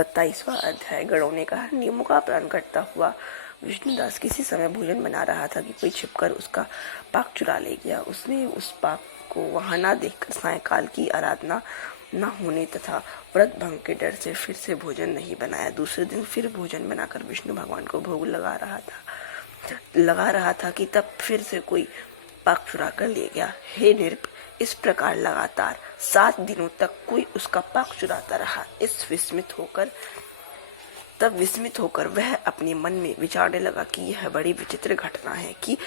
27वां अध्याय। गणों ने कहा, नियमों का पालन करता हुआ विष्णुदास किसी समय भोजन बना रहा था कि कोई छिपकर उसका पाक चुरा ले गया। उसने उस पाक को वहां न देखकर सायंकाल की आराधना न होने तथा व्रत भंग के डर से फिर से भोजन नहीं बनाया। दूसरे दिन फिर भोजन बनाकर विष्णु भगवान को भोग लगा रहा था कि तब फिर से कोई पाक चुरा कर ले गया। हे नृप, इस प्रकार लगातार 7 दिनों तक कोई उसका पाक चुराता रहा। तब विस्मित होकर वह अपने मन में विचारने लगा कि यह बड़ी विचित्र घटना है कि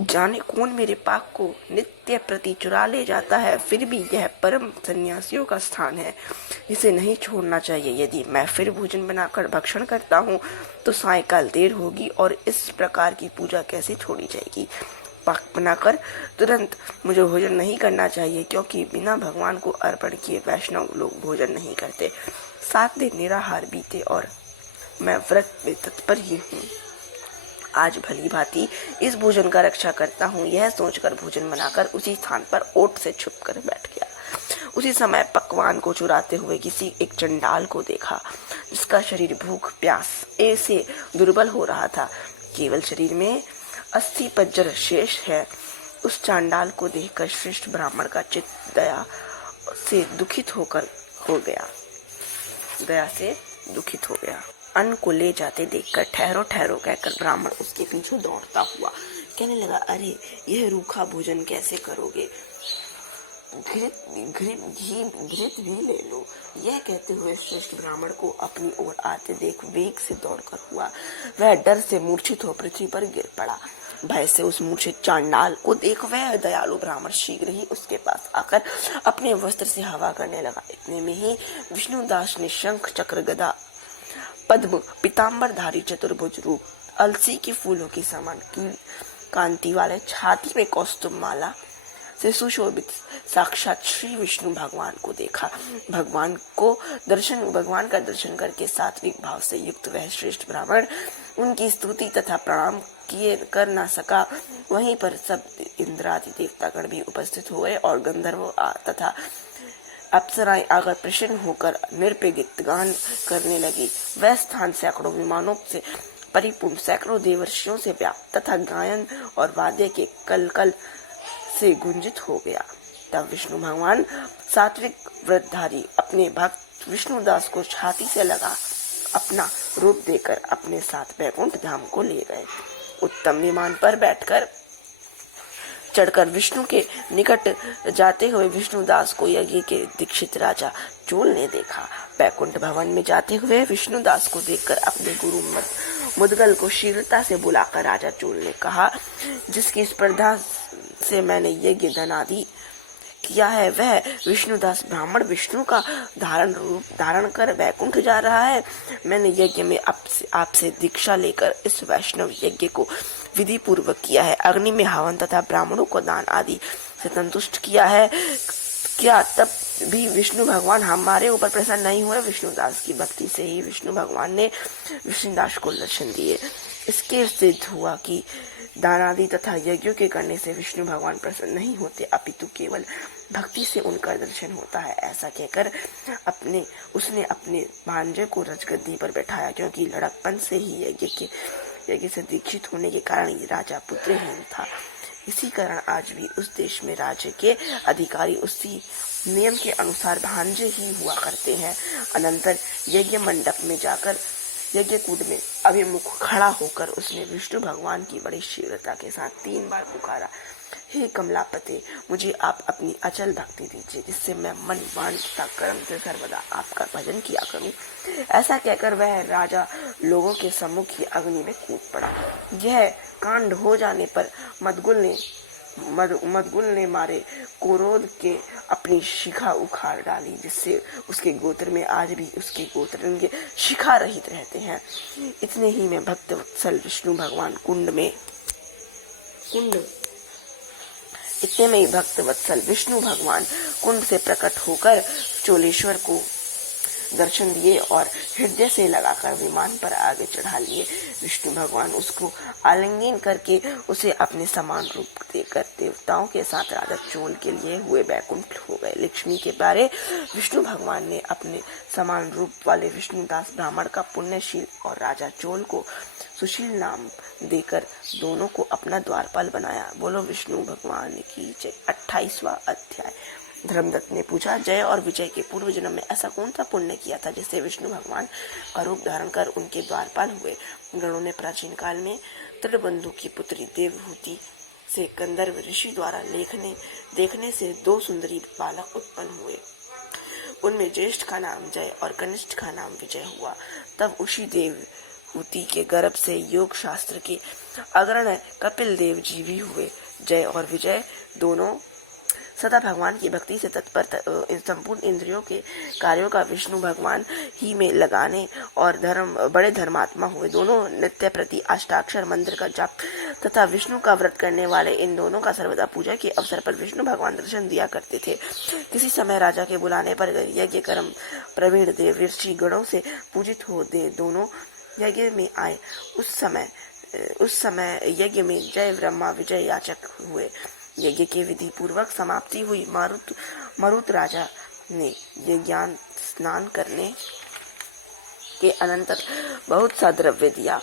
जाने कौन मेरे पाक को नित्य प्रति चुरा ले जाता है। फिर भी यह परम सन्यासियों का स्थान है, इसे नहीं छोड़ना चाहिए। यदि मैं फिर भोजन बनाकर भक्षण करता हूँ तो सायंकाल देर होगी और इस प्रकार की पूजा कैसे छोड़ी जाएगी। पाक बनाकर तुरंत मुझे भोजन नहीं करना चाहिए, क्योंकि बिना भगवान को अर्पण किए वैष्णव लोग भोजन नहीं करते। 7 दिन निराहार बीते और मैं व्रत में तत्पर ही हूँ। आज भली भांति इस भोजन का रक्षा करता हूँ, यह सोचकर भोजन बनाकर उसी स्थान पर ओट से छुप कर बैठ गया। उसी समय पकवान को चुराते हुए किसी एक चंडाल को देखा, जिसका शरीर भूख प्यास से दुर्बल हो रहा था। केवल शरीर में अस्थि पंजर शेष है। उस चांडाल को देखकर श्रेष्ठ ब्राह्मण का चित्त दया से दुखित हो गया। अन्न को ले जाते देखकर ठहरो ठहरो कहकर ब्राह्मण उसके पीछे दौड़ता हुआ कहने लगा, अरे यह रूखा भोजन कैसे करोगे? घृत भी ले लो। यह कहते हुए श्रेष्ठ ब्राह्मण को अपनी ओर आते देख वेग से दौड़कर हुआ। वह डर से मूर्छित हो पृथ्वी पर गिर पड़ा। भय से उस मूर्छित चांडाल को देख वह दयालु ब्राह्मण शीघ्र ही उसके पास आकर अपने वस्त्र से हवा करने लगा। इतने में ही विष्णुदास ने शंख चक्र गदा पद्म पीताम्बरधारी चतुर्भुज रूप अलसी के फूलों की समान कांति वाले छाती में कौस्तुभ माला से सुशोभित साक्षात श्री विष्णु भगवान को देखा। भगवान का दर्शन करके सात्विक भाव से युक्त वह श्रेष्ठ ब्राह्मण उनकी स्तुति तथा प्रणाम किए कर न सका। वहीं पर सब इंद्रादि देवतागण भी उपस्थित हुए और गंधर्व तथा अप्सराएं आकर प्रसन्न होकर नृत्य गीत गान करने लगी। वह स्थान सैकड़ों विमानों से परिपूर्ण, सैकड़ों देवर्षियों से व्याप्त तथा गायन और वाद्य के कलकल से गुंजित हो गया। तब विष्णु भगवान सात्विक व्रतधारी अपने भक्त विष्णुदास को छाती से लगा अपना रूप देकर अपने साथ वैकुंठ धाम को ले गए। उत्तम विमान पर चढ़कर विष्णु के निकट जाते हुए विष्णुदास को यज्ञ के दीक्षित राजा चोल ने देखा। वैकुंठ भवन में जाते हुए विष्णुदास को देखकर अपने गुरु मुदगल को शीघ्रता से बुलाकर राजा चोल ने कहा, जिसकी स्पर्धा से मैंने यज्ञ धनादि किया है, वह विष्णुदास ब्राह्मण विष्णु का धारण कर वैकुंठ जा रहा है। मैंने यज्ञ में आपसे दीक्षा लेकर इस वैष्णव यज्ञ को विधि पूर्वक किया है। अग्नि में हवन तथा ब्राह्मणों को दान आदि से संतुष्ट किया है। क्या तब भी विष्णु भगवान हमारे ऊपर प्रसन्न नहीं हुए? विष्णुदास की भक्ति से ही विष्णु भगवान ने विष्णुदास को दर्शन दिए। इसके सिद्ध हुआ कि दानादि तथा यज्ञों के करने से विष्णु भगवान प्रसन्न नहीं होते, अपितु केवल भक्ति से उनका दर्शन होता है। ऐसा कहकर उसने अपने भांजे को रजगद्दी पर बैठाया, क्योंकि लड़कपन से ही यज्ञ से दीक्षित होने के कारण ये राजा पुत्रहीन था। इसी कारण आज भी उस देश में राज्य के अधिकारी उसी नियम के अनुसार भांजे ही हुआ करते हैं। अनंतर यज्ञ मंडप में जाकर यज्ञ कूट में अभिमुख खड़ा होकर उसने विष्णु भगवान की बड़ी शीघ्रता के साथ 3 बार पुकारा, हे कमलापते, मुझे आप अपनी अचल भक्ति दीजिए, जिससे मैं मन वाणी तथा कर्म से सर्वदा आपका भजन किया करूं। ऐसा कहकर वह राजा लोगों के सम्मुख ही अग्नि में कूद पड़ा। यह कांड हो जाने पर मदगुल ने मारे क्रोध के अपनी शिखा उखाड़ डाली, जिससे उसके गोत्र में आज भी उसके गोत्र शिखा रहित रहते हैं। इतने ही में भक्तवत्सल विष्णु भगवान कुंड से प्रकट होकर चोलेश्वर को दर्शन दिए और हृदय से लगाकर विमान पर आगे चढ़ा लिए। विष्णु भगवान उसको आलिंगन करके उसे अपने समान रूप देकर देवताओं के साथ राजा चोल के लिए हुए बैकुंठ हो गए। लक्ष्मी के बारे विष्णु भगवान ने अपने समान रूप वाले विष्णुदास ब्राह्मण का पुण्यशील और राजा चोल को सुशील नाम देकर दोनों को अपना द्वारपाल बनाया। बोलो विष्णु भगवान की जय। 28वां अध्याय। धर्मदत्त ने पूछा, जय और विजय के पूर्व जन्म में ऐसा कौन सा पुण्य किया था जिससे विष्णु भगवान का रूप धारण कर उनके द्वारपाल हुए? गणों ने प्राचीन काल में तृणबंधु की पुत्री देवहूति से गंधर्व ऋषि द्वारा देखने से 2 सुंदरी बालक उत्पन्न हुए। उनमें ज्येष्ठ का नाम जय और कनिष्ठ का नाम विजय हुआ। तब उसी देवहूति के गर्भ से योग शास्त्र के अग्रणी कपिल देव जी भी हुए। जय और विजय दोनों सदा भगवान की भक्ति से तत्पर संपूर्ण इंद्रियों के कार्यों का विष्णु भगवान ही में लगाने और बड़े धर्मात्मा हुए। दोनों नित्य प्रति अष्टाक्षर मंत्र का जाप तथा विष्णु का व्रत करने वाले। इन दोनों का सर्वदा पूजा के अवसर पर विष्णु भगवान दर्शन दिया करते थे। किसी समय राजा के बुलाने पर यज्ञ कर्म प्रवीण देव ऋषि गणों से पूजित हो दोनों यज्ञ में आए। उस समय यज्ञ में जय ब्रह्मा विजय याचक हुए। यज्ञ के विधि पूर्वक समाप्ति हुई। मरुत राजा ने यज्ञान स्नान करने के अनंतर बहुत सा द्रव्य दिया।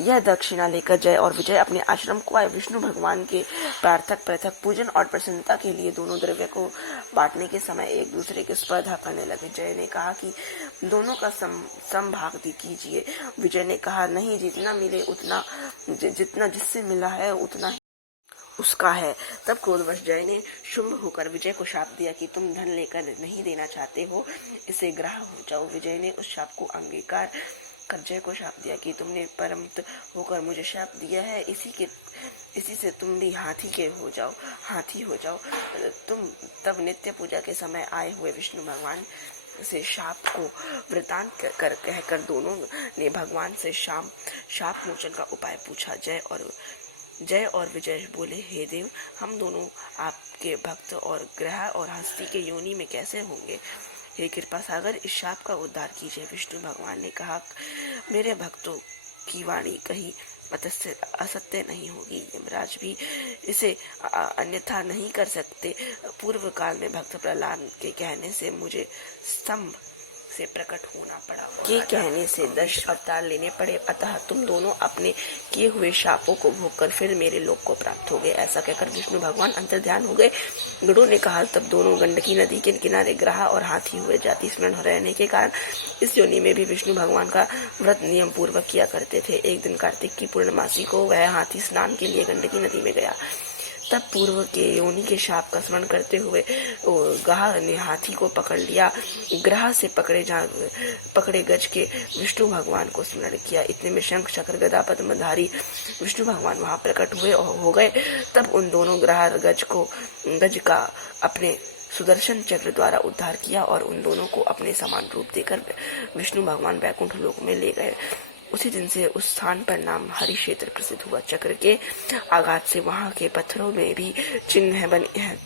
यह दक्षिणा लेकर जय और विजय अपने आश्रम को आए। विष्णु भगवान के पृथक पूजन और प्रसन्नता के लिए दोनों द्रव्य को बांटने के समय एक दूसरे की स्पर्धा करने लगे। जय ने कहा कि दोनों का समभाग कीजिए। विजय ने कहा, नहीं, जितना मिले उतना, जितना जिससे मिला है उतना उसका है। तब क्रोधवश जय ने शुंभ होकर विजय को शाप दिया कि तुम धन लेकर नहीं देना चाहते हो, इससे ग्राह हो जाओ। विजय ने उस शाप को अंगीकार कर जय को शाप दिया कि तुमने परमत होकर मुझे शाप दिया है, इसी से तुम भी हाथी हो जाओ। तुम तब नित्य पूजा के समय आए हुए विष्णु भगवान से शाप को वृतांत कहकर दोनों ने भगवान से शाप मोचन का उपाय पूछा। जय और विजय बोले, हे देव, हम दोनों आपके भक्त और ग्रह और हस्ती के योनि में कैसे होंगे? हे कृपा सागर, इस शाप का उद्धार कीजिए। विष्णु भगवान ने कहा, मेरे भक्तों की वाणी कहीं असत्य नहीं होगी। यमराज भी इसे अन्यथा नहीं कर सकते। पूर्व काल में भक्त प्रहलाद के कहने से मुझे स्तंभ से प्रकट होना पड़ा के कहने से 10 अवतार लेने पड़े। अतः तुम दोनों अपने किए हुए शापों को भोगकर फिर मेरे लोक को प्राप्त हो गए। ऐसा कहकर विष्णु भगवान अंतर्ध्यान हो गए। गरुड़ ने कहा, तब दोनों गंडकी नदी के किनारे ग्राह और हाथी हुए। जाति स्मरण रहने के कारण इस योनि में भी विष्णु भगवान का व्रत नियम पूर्वक किया करते थे। एक दिन कार्तिक की पूर्णमासी को वह हाथी स्नान के लिए गंडकी नदी में गया। तब पूर्व के योनि के शाप का स्मरण करते हुए गाह ने हाथी को पकड़ लिया। ग्रह से पकड़े गज के विष्णु भगवान को स्मरण किया। इतने में शंख चक्र गदा पद्मधारी विष्णु भगवान वहां प्रकट हो गए। तब उन दोनों ग्रह गज का अपने सुदर्शन चक्र द्वारा उद्धार किया और उन दोनों को अपने समान रूप देकर विष्णु भगवान वैकुंठ लोक में ले गए। उसी दिन से उस स्थान पर नाम हरि क्षेत्र प्रसिद्ध हुआ। चक्र के आघात से वहां के पत्थरों में भी चिन्ह बने हैं।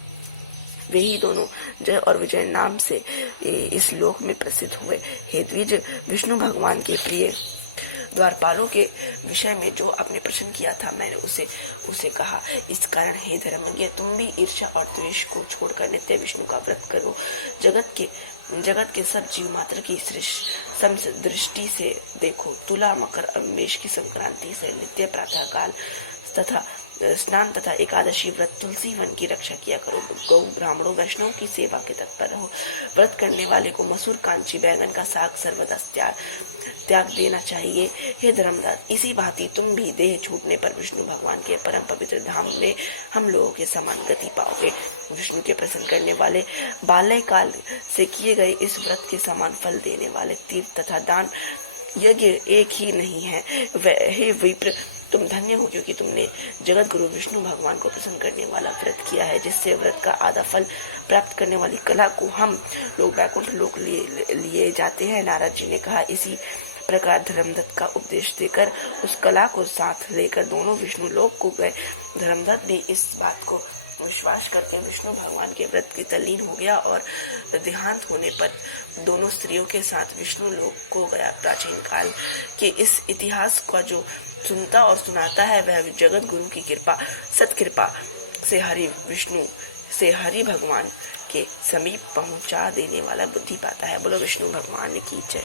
वे ही दोनों जय और विजय नाम से इस लोक में प्रसिद्ध हुए। हे द्विज, विष्णु भगवान के प्रिय द्वारपालों के विषय में जो आपने प्रश्न किया था, मैंने उसे कहा। इस कारण हे धर्मज्ञ, तुम भी ईर्ष्या और द्वेष को छोड़कर नित्य विष्णु का व्रत करो। जगत के सब जीव मात्र की दृष्टि से देखो। तुला, मकर, मेष की संक्रांति से नित्य प्रातः काल तथा स्नान तथा एकादशी व्रत तुलसी वन की रक्षा किया करो। गौ, ब्राह्मणों, वैष्णव की सेवा के तत्पर रहो। व्रत करने वाले को मसूर, कांची, बैगन का साग सर्वदा त्याग देना चाहिए। हे धर्मदास, इसी भांति तुम भी देह छूटने पर विष्णु भगवान के परम पवित्र धाम में हम लोगों के समान गति पाओगे। विष्णु के प्रसन्न करने वाले बाल्य काल से किए गए इस व्रत के समान फल देने वाले तीर्थ तथा दान यज्ञ एक ही नहीं है। हे विप्र, तुम धन्य हो क्योंकि तुमने जगत गुरु विष्णु भगवान को प्रसन्न करने वाला व्रत किया है, जिससे व्रत का आधा फल प्राप्त करने वाली कला को हम लोग वैकुंठ लोक लिए जाते हैं। नारद जी ने कहा। इसी प्रकार धर्मदत्त का उपदेश देकर उस कला को साथ लेकर दोनों विष्णु लोक को गए। धर्मदत्त भी इस बात को विश्वास करते हैं विष्णु भगवान के व्रत की तल्लीन हो गया और देहांत होने पर दोनों स्त्रियों के साथ विष्णु लोक को गया। प्राचीन काल के इस इतिहास का जो सुनता और सुनाता है वह जगत गुरु की कृपा सत्कृपा से हरि भगवान के समीप पहुंचा देने वाला बुद्धि पाता है। बोलो विष्णु भगवान की जय।